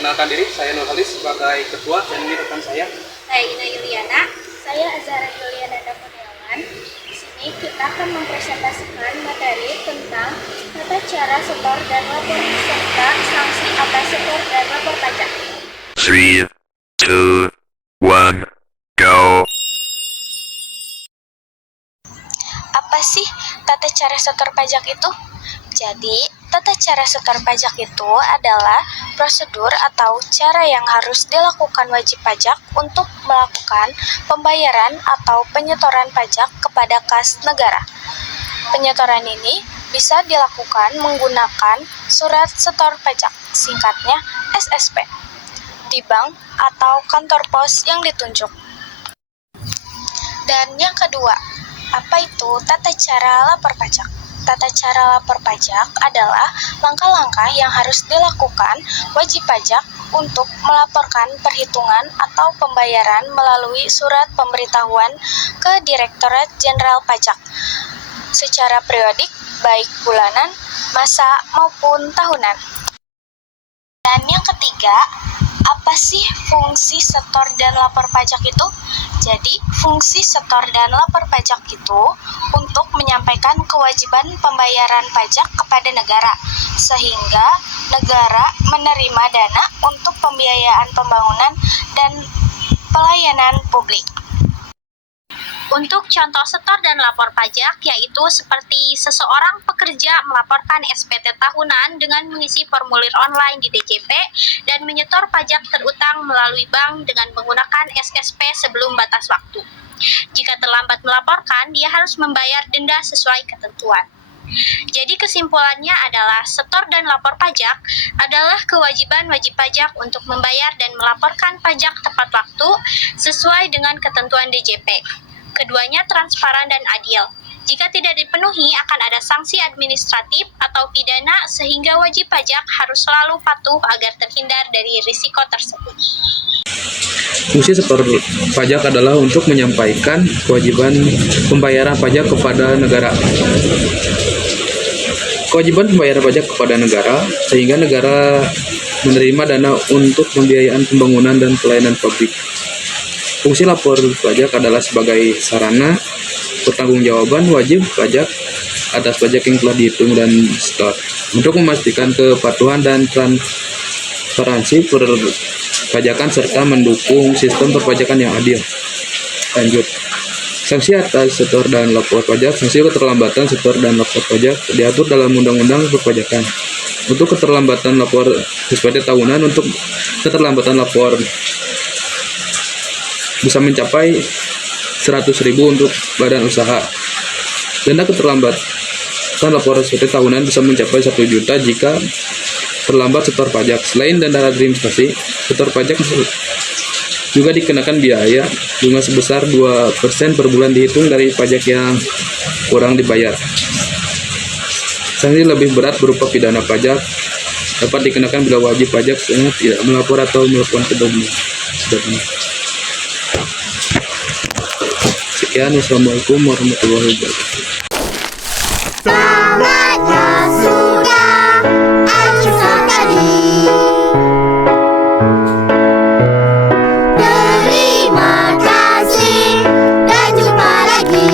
Perkenalkan diri, saya Nurhalis sebagai ketua dan ini rekan saya. Saya Ina Yuliana. Saya Azhara Juliana Damuniawan. Di sini kita akan mempresentasikan materi tentang tata cara setor dan lapor serta sanksi atas setor dan lapor pajak. 3, 2, 1, go! Apa sih tata cara setor pajak itu? Jadi, tata cara setor pajak itu adalah prosedur atau cara yang harus dilakukan wajib pajak untuk melakukan pembayaran atau penyetoran pajak kepada kas negara. Penyetoran ini bisa dilakukan menggunakan surat setor pajak, singkatnya SSP, di bank atau kantor pos yang ditunjuk. Dan yang kedua, apa itu tata cara lapor pajak? Tata cara lapor pajak adalah langkah-langkah yang harus dilakukan wajib pajak untuk melaporkan perhitungan atau pembayaran melalui surat pemberitahuan ke Direktorat Jenderal Pajak secara periodik, baik bulanan, masa, maupun tahunan. Dan yang ketiga, apa sih fungsi setor dan lapor pajak itu? Jadi, fungsi setor dan lapor pajak itu untuk menyampaikan kewajiban pembayaran pajak kepada negara, sehingga negara menerima dana untuk pembiayaan pembangunan dan pelayanan publik. Untuk contoh setor dan lapor pajak yaitu seperti seseorang pekerja melaporkan SPT tahunan dengan mengisi formulir online di DJP dan menyetor pajak terutang melalui bank dengan menggunakan SSP sebelum batas waktu. Jika terlambat melaporkan, dia harus membayar denda sesuai ketentuan. Jadi kesimpulannya adalah setor dan lapor pajak adalah kewajiban wajib pajak untuk membayar dan melaporkan pajak tepat waktu sesuai dengan ketentuan DJP. Keduanya transparan dan adil. Jika tidak dipenuhi, akan ada sanksi administratif atau pidana sehingga wajib pajak harus selalu patuh agar terhindar dari risiko tersebut. Fungsi setor pajak adalah untuk menyampaikan kewajiban pembayaran pajak kepada negara. Kewajiban pembayaran pajak kepada negara sehingga negara menerima dana untuk pembiayaan pembangunan dan pelayanan publik. Fungsi lapor pajak adalah sebagai sarana pertanggungjawaban wajib pajak atas pajak yang telah dihitung dan setor untuk memastikan kepatuhan dan transparansi perpajakan serta mendukung sistem perpajakan yang adil. Lanjut. Sanksi atas setor dan lapor pajak. Sanksi keterlambatan setor dan lapor pajak diatur dalam Undang-Undang Perpajakan. Untuk keterlambatan lapor SPT tahunan, untuk keterlambatan lapor bisa mencapai 100.000 untuk badan usaha. Denda keterlambatan lapor SPT tahunan bisa mencapai 1 juta jika terlambat setor pajak. Selain denda administrasi, setor pajak juga dikenakan biaya bunga sebesar 2% per bulan dihitung dari pajak yang kurang dibayar. Sanksi lebih berat berupa pidana pajak dapat dikenakan bila wajib pajak tidak melapor atau melakukan kedokteran. Sekian, wassalamualaikum warahmatullahi wabarakatuh. Saatnya sudah acuh tadi. Terima kasih dan jumpa lagi.